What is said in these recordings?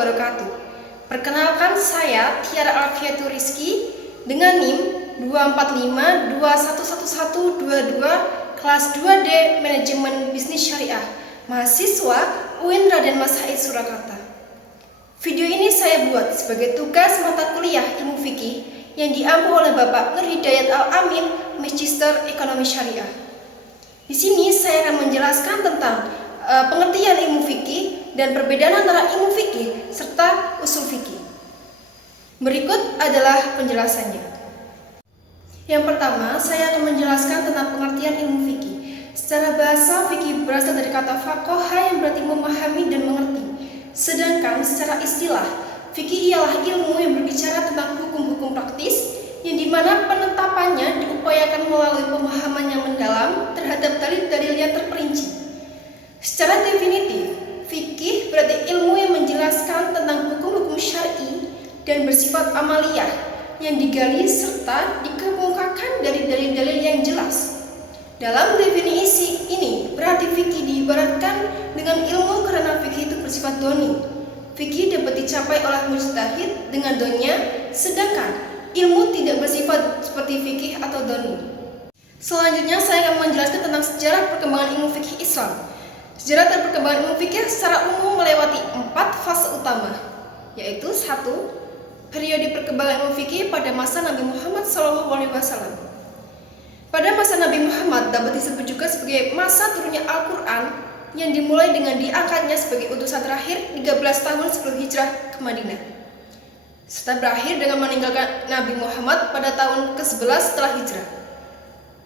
wabarakatuh. Perkenalkan, saya Tiara Alfiatur Rizky dengan NIM 245211122 kelas 2D Manajemen Bisnis Syariah, mahasiswa UIN Raden Mas Said Surakarta. Video ini saya buat sebagai tugas mata kuliah Ilmu Fikih yang diampu oleh Bapak Nur Hidayat Al-Amin, Magister Ekonomi Syariah. Di sini saya akan menjelaskan tentang pengertian ilmu fikih dan perbedaan antara ilmu fikih serta usul fikih. Berikut adalah penjelasannya. Yang pertama, saya akan menjelaskan tentang pengertian ilmu fikih. Secara bahasa, fikih berasal dari kata faqaha yang berarti memahami dan mengerti. Sedangkan secara istilah, fikih ialah ilmu yang berbicara tentang hukum-hukum praktis yang dimana penetapannya diupayakan melalui pemahaman yang mendalam terhadap dalil-dalil yang terperinci. Secara definitif, fikih berarti ilmu yang menjelaskan tentang hukum-hukum syar'i dan bersifat amaliyah yang digali serta dikemukakan dari dalil-dalil yang jelas. Dalam definisi ini, berarti fikih diibaratkan dengan ilmu karena fikih itu bersifat doni. Fikih dapat dicapai oleh mujtahid dengan donya, sedangkan ilmu tidak bersifat seperti fikih atau doni. Selanjutnya saya akan menjelaskan tentang sejarah perkembangan ilmu fikih Islam. Sejarah dan perkembangan ilmu fikih secara umum melewati 4 fase utama, yaitu 1. Periode perkembangan ilmu fikih pada masa Nabi Muhammad SAW. Pada masa Nabi Muhammad dapat disebut juga sebagai masa turunnya Al-Quran yang dimulai dengan diangkatnya sebagai utusan terakhir 13 tahun sebelum hijrah ke Madinah, serta berakhir dengan meninggalkan Nabi Muhammad pada tahun ke-11 setelah hijrah.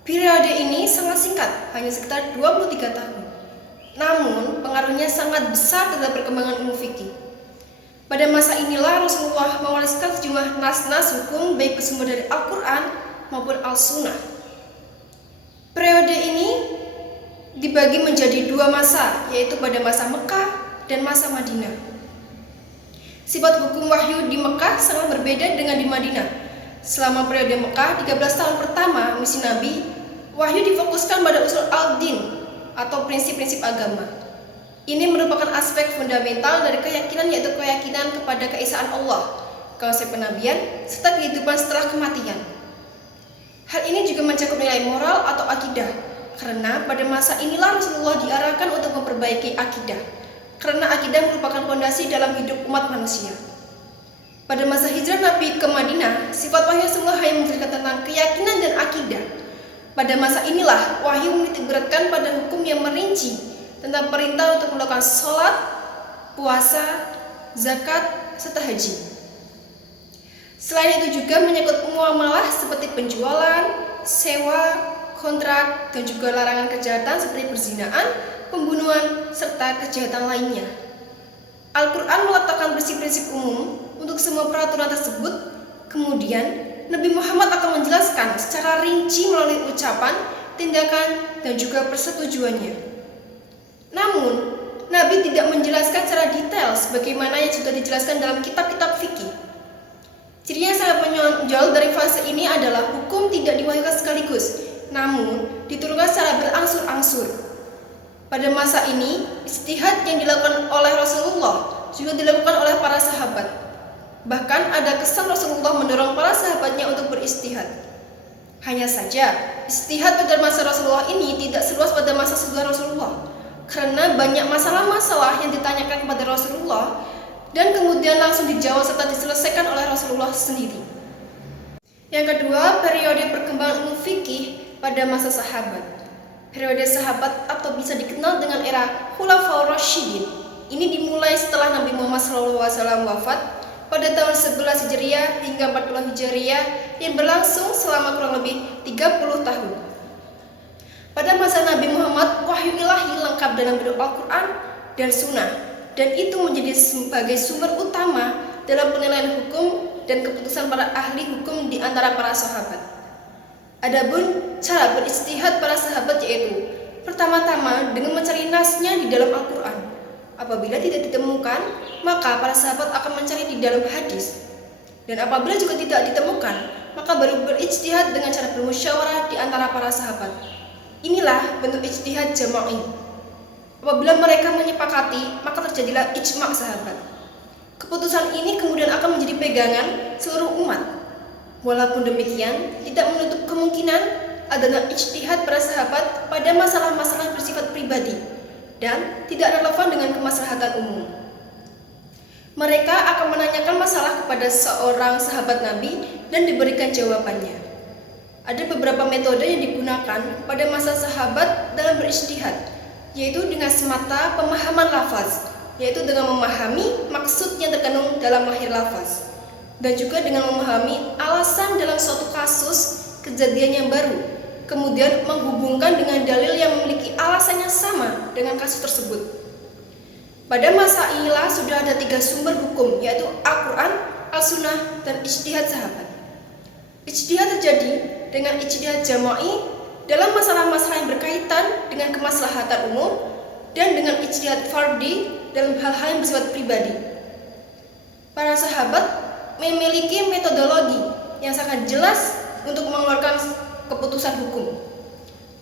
Periode ini sangat singkat, hanya sekitar 23 tahun. Namun, pengaruhnya sangat besar terhadap perkembangan ilmu fikih. Pada masa inilah Rasulullah mewariskan sejumlah nas-nas hukum baik bersumber dari Al-Quran maupun Al-Sunnah. Periode ini dibagi menjadi 2 masa, yaitu pada masa Mekah dan masa Madinah. Sifat hukum wahyu di Mekah sangat berbeda dengan di Madinah. Selama periode Mekah, 13 tahun pertama misi Nabi, wahyu difokuskan pada usul al-din atau prinsip-prinsip agama. Ini merupakan aspek fundamental dari keyakinan, yaitu keyakinan kepada keesaan Allah, konsep penabian, serta kehidupan setelah kematian. Hal ini juga mencakup nilai moral atau akidah, karena pada masa inilah Rasulullah diarahkan untuk memperbaiki akidah, karena akidah merupakan fondasi dalam hidup umat manusia. Pada masa hijrah Nabi ke Madinah, sifat wahyu semula hanya menceritakan tentang keyakinan dan akidah. Pada masa inilah wahyu menitikberatkan pada hukum yang merinci tentang perintah untuk melakukan sholat, puasa, zakat, serta haji. Selain itu juga menyangkut muamalah seperti penjualan, sewa, kontrak, dan juga larangan kejahatan seperti perzinaan, pembunuhan, serta kejahatan lainnya. Al-Quran meletakkan prinsip-prinsip umum untuk semua peraturan tersebut. Kemudian Nabi Muhammad akan menjelaskan secara rinci melalui ucapan, tindakan, dan juga persetujuannya. Namun, Nabi tidak menjelaskan secara detail sebagaimana yang sudah dijelaskan dalam kitab-kitab fikih. Ciri yang sangat menonjol dari fase ini adalah hukum tidak diwahyukan sekaligus, namun diturunkan secara berangsur-angsur. Pada masa ini, ijtihad yang dilakukan oleh Rasulullah juga dilakukan oleh para sahabat. Bahkan ada kesan Rasulullah mendorong para sahabatnya untuk berijtihad. Hanya saja, ijtihad pada masa Rasulullah ini tidak seluas pada masa sesudah Rasulullah, karena banyak masalah-masalah yang ditanyakan kepada Rasulullah dan kemudian langsung dijawab serta diselesaikan oleh Rasulullah sendiri. Yang kedua, periode perkembangan ilmu fikih pada masa sahabat. Periode sahabat atau bisa dikenal dengan era Khulafaur Rasyidin ini dimulai setelah Nabi Muhammad SAW wafat pada tahun 11 Hijriah hingga 40 Hijriah yang berlangsung selama kurang lebih 30 tahun. Pada masa Nabi Muhammad, wahyu ilahi lengkap dalam bentuk Al-Quran dan Sunnah, dan itu menjadi sebagai sumber utama dalam penilaian hukum dan keputusan para ahli hukum di antara para sahabat. Adapun cara berijtihad para sahabat yaitu pertama-tama dengan mencari nasnya di dalam Al-Quran. Apabila tidak ditemukan, maka para sahabat akan mencari di dalam hadis. Dan apabila juga tidak ditemukan, maka baru berijtihad dengan cara bermusyawarah di antara para sahabat. Inilah bentuk ijtihad jama'i. Apabila mereka menyepakati, maka terjadilah ijma' sahabat. Keputusan ini kemudian akan menjadi pegangan seluruh umat. Walaupun demikian, tidak menutup kemungkinan adanya ijtihad para sahabat pada masalah-masalah bersifat pribadi dan tidak relevan dengan kemaslahatan umum. Mereka akan menanyakan masalah kepada seorang sahabat Nabi dan diberikan jawabannya. Ada beberapa metode yang digunakan pada masa sahabat dalam berijtihad, yaitu dengan semata pemahaman lafaz, yaitu dengan memahami maksud yang terkandung dalam lahir lafaz, dan juga dengan memahami alasan dalam suatu kasus kejadian yang baru, kemudian menghubungkan dengan dalil yang memiliki alasan yang sama dengan kasus tersebut. Pada masa inilah sudah ada 3 sumber hukum, yaitu Al-Quran, Al-Sunnah, dan ijtihad sahabat. Ijtihad terjadi dengan ijtihad jama'i dalam masalah-masalah yang berkaitan dengan kemaslahatan umum dan dengan ijtihad fardi dalam hal-hal yang bersifat pribadi. Para sahabat memiliki metodologi yang sangat jelas untuk mengeluarkan keputusan hukum.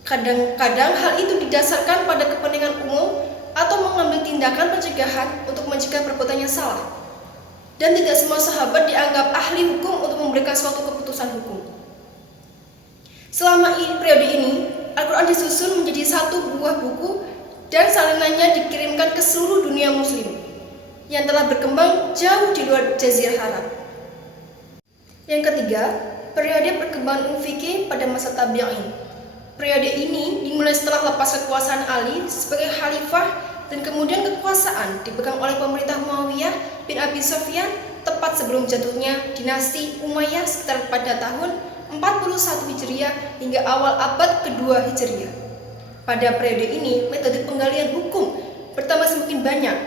Kadang-kadang hal itu didasarkan pada kepentingan umum atau mengambil tindakan pencegahan untuk mencegah perbuatan yang salah. Dan tidak semua sahabat dianggap ahli hukum untuk memberikan suatu keputusan hukum. Selama periode ini, Al-Quran disusun menjadi satu buah buku dan salinannya dikirimkan ke seluruh dunia muslim yang telah berkembang jauh di luar Jazirah Arab. Yang ketiga, periode perkembangan ilmu fikih pada masa tabi'in. Periode ini dimulai setelah lepas kekuasaan Ali sebagai khalifah dan kemudian kekuasaan dipegang oleh pemerintah Muawiyah bin Abi Sufyan tepat sebelum jatuhnya dinasti Umayyah sekitar pada tahun 41 Hijriah hingga awal abad kedua Hijriah. Pada periode ini, metode penggalian hukum bertambah semakin banyak,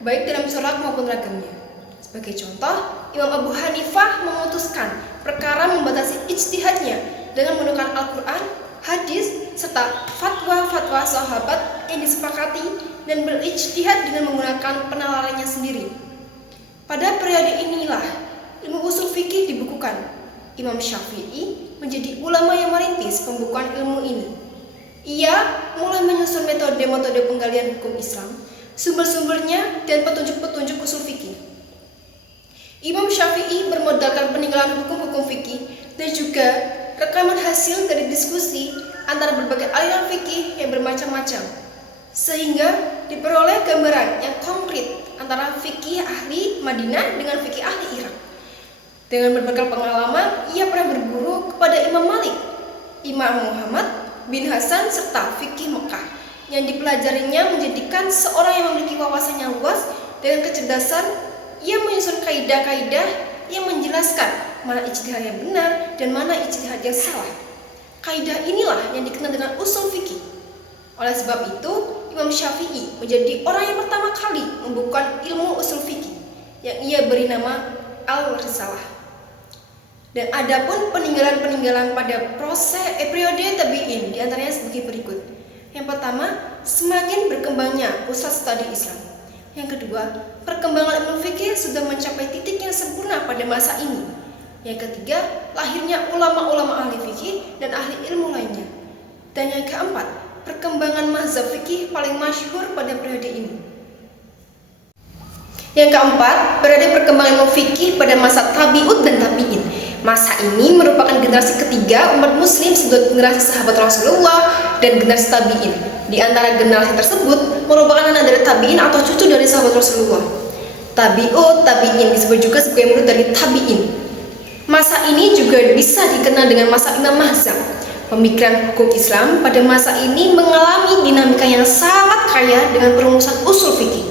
baik dalam corak maupun ragamnya. Sebagai contoh, Imam Abu Hanifah memutuskan perkara membatasi ijtihadnya dengan menggunakan Al-Quran, hadis, serta fatwa-fatwa sahabat yang disepakati dan berijtihad dengan menggunakan penalarannya sendiri. Pada periode inilah ilmu usul fikih dibukukan. Imam Syafi'i menjadi ulama yang merintis pembukuan ilmu ini. Ia mulai menyusun metode-metode penggalian hukum Islam, sumber-sumbernya, dan petunjuk-petunjuk usul fikih. Imam Syafi'i bermodalkan peninggalan hukum-hukum fikih dan juga rekaman hasil dari diskusi antara berbagai aliran fikih yang bermacam-macam, sehingga diperoleh gambaran yang konkret antara fikih ahli Madinah dengan fikih ahli Irak. Dengan berbekal pengalaman, ia pernah berguru kepada Imam Malik, Imam Muhammad bin Hasan, serta fikih Mekah yang dipelajarinya menjadikan seorang yang memiliki wawasan yang luas. Dengan kecerdasan, ia menyusun kaidah-kaidah yang menjelaskan mana ijtihad yang benar dan mana ijtihad yang salah. Kaidah inilah yang dikenal dengan usul fikih. Oleh sebab itu, Imam Syafi'i menjadi orang yang pertama kali membukukan ilmu usul fikih yang ia beri nama Al-Risalah. Dan adapun peninggalan-peninggalan pada periode tabi'in diantaranya sebagai berikut. Yang pertama, semakin berkembangnya pusat studi Islam. Yang kedua, perkembangan ilmu fikih sudah mencapai titik yang sempurna pada masa ini. Yang ketiga, lahirnya ulama-ulama ahli fikih dan ahli ilmu lainnya. Dan yang keempat, perkembangan mazhab fikih paling masyhur pada periode ini. Yang keempat, periode perkembangan ilmu fikih pada masa tabi'ut dan tabi'in. Masa ini merupakan generasi ketiga umat muslim setelah generasi sahabat Rasulullah dan generasi tabi'in. Di antara generasi tersebut merupakan anak dari tabi'in atau cucu dari sahabat Rasulullah. Tabi'ut, tabi'in disebut juga sebagai murid dari tabi'in. Masa ini juga bisa dikenal dengan masa Imam Mahzab. Pemikiran hukum Islam pada masa ini mengalami dinamika yang sangat kaya dengan perumusan usul fikih.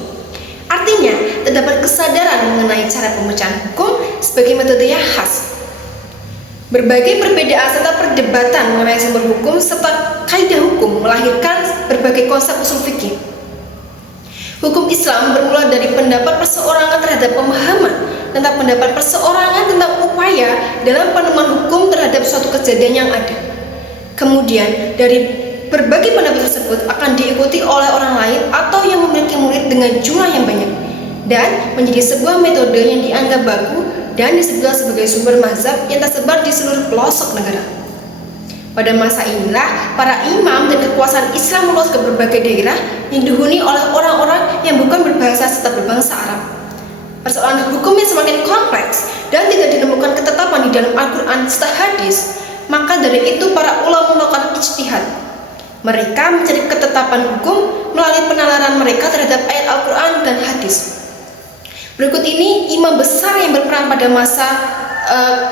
Artinya, terdapat kesadaran mengenai cara pemecahan hukum sebagai metode yang khas. Berbagai perbedaan serta perdebatan mengenai sumber hukum serta kaidah hukum melahirkan berbagai konsep usul fikih. Hukum Islam bermula dari pendapat perseorangan terhadap pemahaman tentang pendapat perseorangan tentang upaya dalam penemuan hukum terhadap suatu kejadian yang ada. Kemudian dari berbagai pendapat tersebut akan diikuti oleh orang lain atau yang memiliki murid dengan jumlah yang banyak dan menjadi sebuah metode yang dianggap baku dan disebut sebagai sumber mazhab yang tersebar di seluruh pelosok negara. Pada masa inilah para imam dan kekuasaan Islam meluas ke berbagai daerah yang dihuni oleh orang-orang yang bukan berbahasa serta berbangsa Arab. persoalan hukum yang semakin kompleks dan tidak ditemukan ketetapan di dalam Al-Quran serta hadis, maka dari itu para ulama melakukan ijtihad. Mereka mencari ketetapan hukum melalui penalaran mereka terhadap ayat Al-Quran dan hadis. Berikut ini imam besar yang berperan pada masa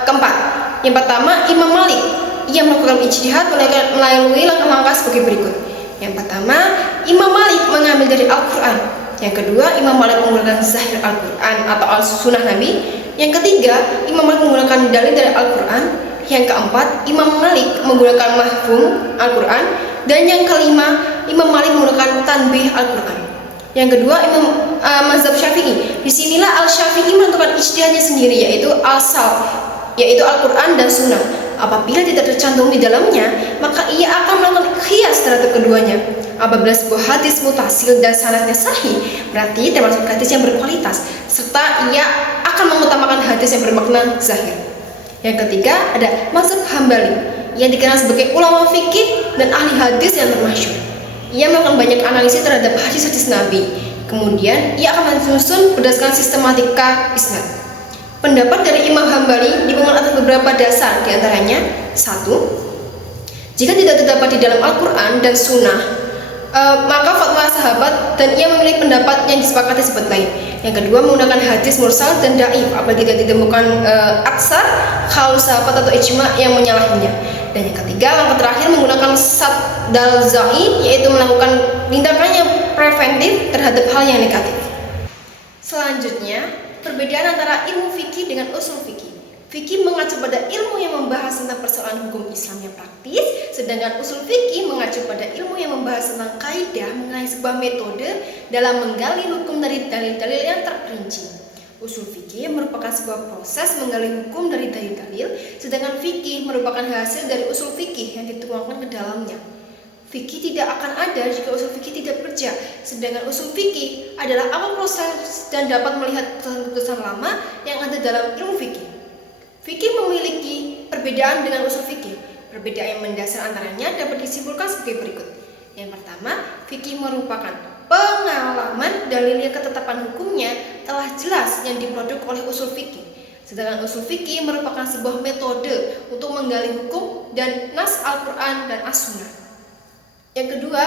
keempat. Yang pertama, Imam Malik. Ia melakukan ijtihad melalui langkah-langkah sebagai berikut. Yang pertama, Imam Malik mengambil dari Al-Quran. Yang kedua, Imam Malik menggunakan zahir Al-Quran atau Al-Sunnah Nabi. Yang ketiga, Imam Malik menggunakan dalil dari Al-Quran. Yang keempat, Imam Malik menggunakan mafhum Al-Quran. Dan yang kelima, Imam Malik menggunakan tanbih Al-Quran. Yang kedua, Imam mazhab Syafi'i. Disinilah Al-Syafi'i menentukan ijtihadnya sendiri, yaitu yaitu Al-Quran dan Sunnah. Apabila tidak tercantum di dalamnya, maka ia akan melakukan qiyas terhadap keduanya. Apabila sebuah hadis mutasil dan sanadnya sahih, berarti termasuk hadis yang berkualitas, serta ia akan mengutamakan hadis yang bermakna zahir. Yang ketiga, ada mazhab Hambali yang dikenal sebagai ulama fikih dan ahli hadis yang termasyhur. Ia melakukan banyak analisis terhadap hadis-hadis Nabi. Kemudian ia akan menyusun berdasarkan sistematika isnad. Pendapat dari Imam Hambali dibangun atas beberapa dasar, diantaranya: 1. Jika tidak terdapat di dalam Al-Quran dan Sunnah, maka fatwa sahabat, dan ia memilih pendapat yang disepakati sahabat lain. Yang kedua, menggunakan hadis mursal dan dhaif apabila tidak ditemukan aksar, khalus sahabat atau ijma yang menyalahinya. Dan yang ketiga, langkah terakhir menggunakan sad dal za'i, yaitu melakukan tindakan yang preventif terhadap hal yang negatif. Selanjutnya, perbedaan antara ilmu fikih dengan usul fikih. Fikih mengacu pada ilmu yang membahas tentang persoalan hukum Islam yang praktis, sedangkan usul fikih mengacu pada ilmu yang membahas tentang kaidah mengenai sebuah metode dalam menggali hukum dari dalil-dalil yang terperinci. Usul fikih merupakan sebuah proses menggali hukum dari dalil-dalil, sedangkan fikih merupakan hasil dari usul fikih yang dituangkan ke dalamnya. Fikih tidak akan ada jika usul fikih tidak bekerja, sedangkan usul fikih adalah awal proses dan dapat melihat keputusan lama yang ada dalam ilmu fikih. Fikih memiliki perbedaan dengan usul fikih. Perbedaan yang mendasar antaranya dapat disimpulkan sebagai berikut. Yang pertama, fikih merupakan pengalaman dalilnya ketetapan hukumnya telah jelas yang diproduk oleh usul fikih. Sedangkan usul fikih merupakan sebuah metode untuk menggali hukum dan nas Al-Quran dan As-Sunnah. Yang kedua,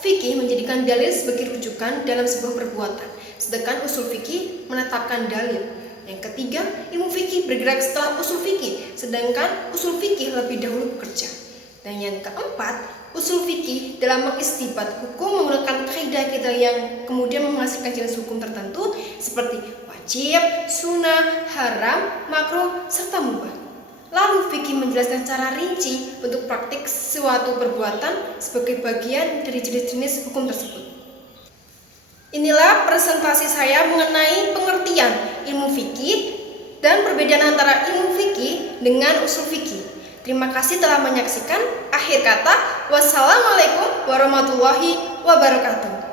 fikih menjadikan dalil sebagai rujukan dalam sebuah perbuatan, sedangkan usul fikih menetapkan dalil. Yang ketiga, ilmu fikih bergerak setelah usul fikih, sedangkan usul fikih lebih dahulu bekerja. Dan yang keempat, usul fikih dalam mengistibat hukum menggunakan kaidah-kaidah yang kemudian menghasilkan jenis hukum tertentu seperti wajib, sunnah, haram, makruh, serta mubah. Lalu fikih menjelaskan cara rinci bentuk praktik suatu perbuatan sebagai bagian dari jenis-jenis hukum tersebut. Inilah presentasi saya mengenai pengertian ilmu fikih dan perbedaan antara ilmu fikih dengan usul fikih. Terima kasih telah menyaksikan. Akhir kata, wassalamualaikum warahmatullahi wabarakatuh.